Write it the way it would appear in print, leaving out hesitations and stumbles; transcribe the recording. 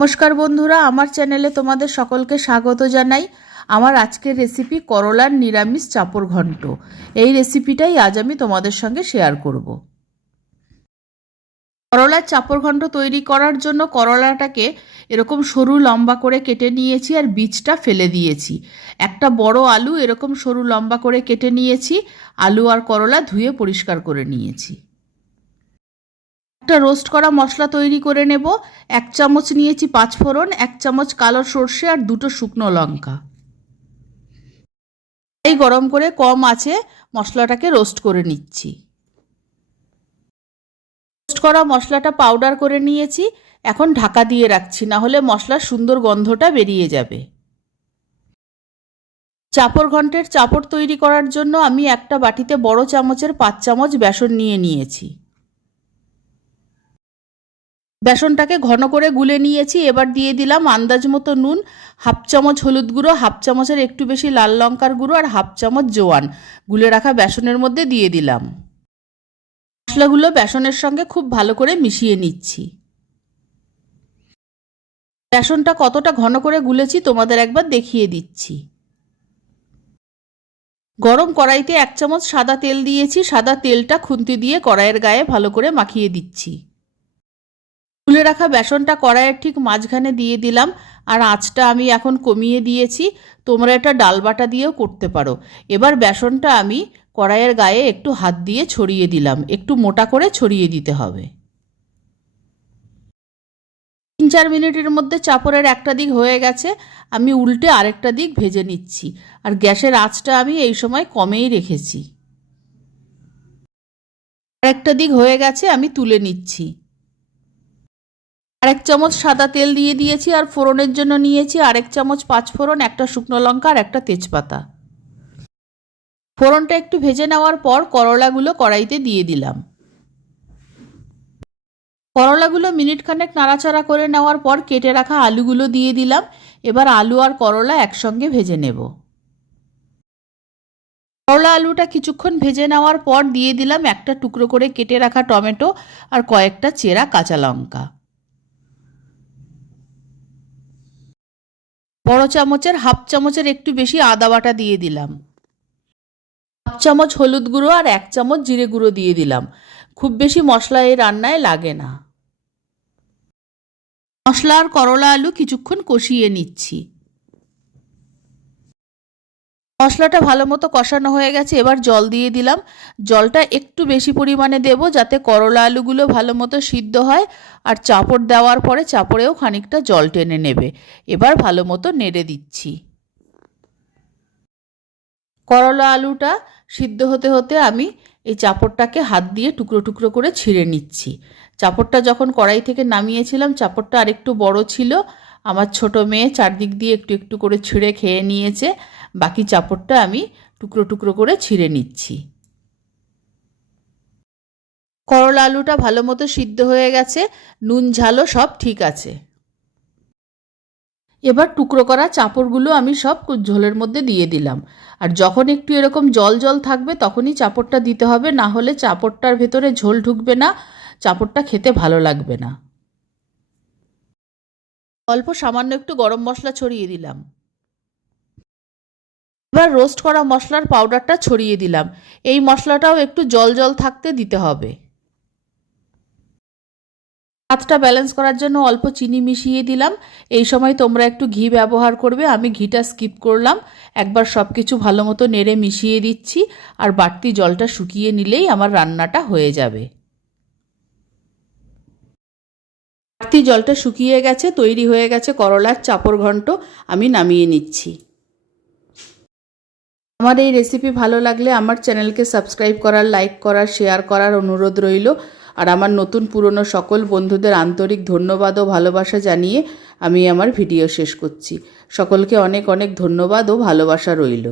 নমস্কার বন্ধুরা, আমার চ্যানেলে তোমাদের সকলকে স্বাগত জানাই। আমার আজকের রেসিপি করলার নিরামিষ চাপড় ঘন্ট। এই রেসিপিটাই আজ আমি তোমাদের সঙ্গে শেয়ার করব। করলার চাপড় ঘন্ট তৈরি করার জন্য করলাটাকে এরকম সরু লম্বা করে কেটে নিয়েছি আর বীজটা ফেলে দিয়েছি। একটা বড় আলু এরকম সরু লম্বা করে কেটে নিয়েছি। আলু আর করলা ধুয়ে পরিষ্কার করে নিয়েছি। একটা রোস্ট করা মশলা তৈরি করে নেব। 1 চামচ নিয়েছি পাঁচফোড়ন, 1 চামচ কালো সর্ষে আর 2টো শুকনো লঙ্কা। এই গরম করে কম আঁচে মশলাটাকে রোস্ট করে নিচ্ছি। রোস্ট করা মশলাটা পাউডার করে নিয়েছি। এখন ঢাকা দিয়ে রাখছি, না হলে মশলার সুন্দর গন্ধটা বেরিয়ে যাবে। চাপড় ঘন্টের চাপড় তৈরি করার জন্য আমি একটা বাটিতে বড় চামচের 5 চামচ বেসন নিয়েছি। বেসনটাকে ঘন করে গুলে নিয়েছি। এবার দিয়ে দিলাম আন্দাজ মতো নুন, 1/2 চামচ হলুদ গুঁড়ো, 1/2 চামচের একটু বেশি লাল লঙ্কার গুঁড়ো আর 1/2 চামচ জোয়ান গুলে রাখা বেসনের মধ্যে দিয়ে দিলাম। মশলাগুলো বেসনের সঙ্গে খুব ভালো করে মিশিয়ে নিচ্ছি। বেসনটা কতটা ঘন করে গুলেছি তোমাদের একবার দেখিয়ে দিচ্ছি। গরম কড়াইতে 1 চামচ সাদা তেল দিয়েছি। সাদা তেলটা খুন্তি দিয়ে কড়াইয়ের গায়ে ভালো করে মাখিয়ে দিচ্ছি। গুলে রাখা বেসনটা কড়াইয়ের ঠিক মাঝখানে দিয়ে দিলাম আর আঁচটা আমি এখন কমিয়ে দিয়েছি। তোমরা এটা ডালবাটা দিয়েও করতে পারো। এবার বেসনটা আমি কড়াইয়ের গায়ে একটু হাত দিয়ে ছড়িয়ে দিলাম। একটু মোটা করে ছড়িয়ে দিতে হবে। 3-4 মিনিটের মধ্যে চাপড়ের একটা দিক হয়ে গেছে। আমি উল্টে আরেকটা দিক ভেজে নিচ্ছি আর গ্যাসের আঁচটা আমি এই সময় কমেই রেখেছি। আরেকটা দিক হয়ে গেছে, আমি তুলে নিচ্ছি। 1 চামচ সাদা তেল দিয়ে দিয়েছি আর ফোড়নের জন্য নিয়েছি 1 চামচ পাঁচফোড়ন, একটা শুকনো লঙ্কা আর একটা তেজপাতা। ফোড়নটা একটু ভেজে নেওয়ার পর করলাগুলো কড়াইতে দিয়ে দিলাম। করলাগুলো মিনিট খানেক নাড়াচাড়া করে নেওয়ার পর কেটে রাখা আলুগুলো দিয়ে দিলাম। এবার আলু আর করলা একসঙ্গে ভেজে নেব। করলা আলুটা কিছুক্ষণ ভেজে নেওয়ার পর দিয়ে দিলাম একটা টুকরো করে কেটে রাখা টমেটো আর কয়েকটা চেরা কাঁচা লঙ্কা। বড় চামচের 1/2 চামচের একটু বেশি আদা বাটা দিয়ে দিলাম। 1 চামচ হলুদ গুঁড়ো আর 1 চামচ জিরে গুঁড়ো দিয়ে দিলাম। খুব বেশি মশলা এই রান্নায় লাগে না। মশলা আর করলা আলু কিছুক্ষণ কষিয়ে নিচ্ছি। মশলাটা ভালো মতো কষানো হয়ে গেছে। এবার জল দিয়ে দিলাম। জলটা একটু বেশি পরিমাণে দেব যাতে করলা আলুগুলো ভালো মতো সিদ্ধ হয় আর চাপড় দেওয়ার পরে চাপড়েও খানিকটা জল টেনে নেবে। এবার ভালো মতো নেড়ে দিচ্ছি। করলা আলুটা সিদ্ধ হতে হতে আমি এই চাপড়টাকে হাত দিয়ে টুকরো টুকরো করে ছিঁড়ে নিচ্ছি। চাপড়টা যখন কড়াই থেকে নামিয়েছিলাম চাপড়টা আরেকটু বড় ছিল। আমার ছোট মেয়ে চারদিক দিয়ে একটু একটু করে ছিঁড়ে খেয়ে নিয়েছে। বাকি চাপড়টা আমি টুকরো টুকরো করে ছিঁড়ে নিচ্ছি। করলা আলুটা ভালো মতো সিদ্ধ হয়ে গেছে, নুন ঝালও সব ঠিক আছে। এবার টুকরো করা চাপড়গুলো আমি সব ঝোলের মধ্যে দিয়ে দিলাম। আর যখন একটু এরকম জল জল থাকবে তখনই চাপড়টা দিতে হবে, না হলে চাপড়টার ভেতরে ঝোল ঢুকবে না, চাপড়টা খেতে ভালো লাগবে না। অল্প সামান্য একটু গরম মশলা ছড়িয়ে দিলাম। এবার রোস্ট করা মশলার পাউডারটা ছড়িয়ে দিলাম। এই মশলাটাও একটু জল জল থাকতে দিতে হবে। স্বাদটা ব্যালেন্স করার জন্য অল্প চিনি মিশিয়ে দিলাম। এই সময় তোমরা একটু ঘি ব্যবহার করবে, আমি ঘিটা স্কিপ করলাম। একবার সব কিছু ভালো মতো নেড়ে মিশিয়ে দিচ্ছি আর বাড়তি জলটা শুকিয়ে নিলেই আমার রান্নাটা হয়ে যাবে। বাড়তি জলটা শুকিয়ে গেছে, তৈরি হয়ে গেছে করলার চাপড় ঘন্ট। আমি নামিয়ে নিচ্ছি। আমার এই রেসিপি ভালো লাগলে আমার চ্যানেলকে সাবস্ক্রাইব করার, লাইক করার, শেয়ার করার অনুরোধ রইল। আর আমার নতুন পুরনো সকল বন্ধুদের আন্তরিক ধন্যবাদ ও ভালোবাসা জানিয়ে আমি আমার ভিডিও শেষ করছি। সকলকে অনেক অনেক ধন্যবাদ ও ভালোবাসা রইল।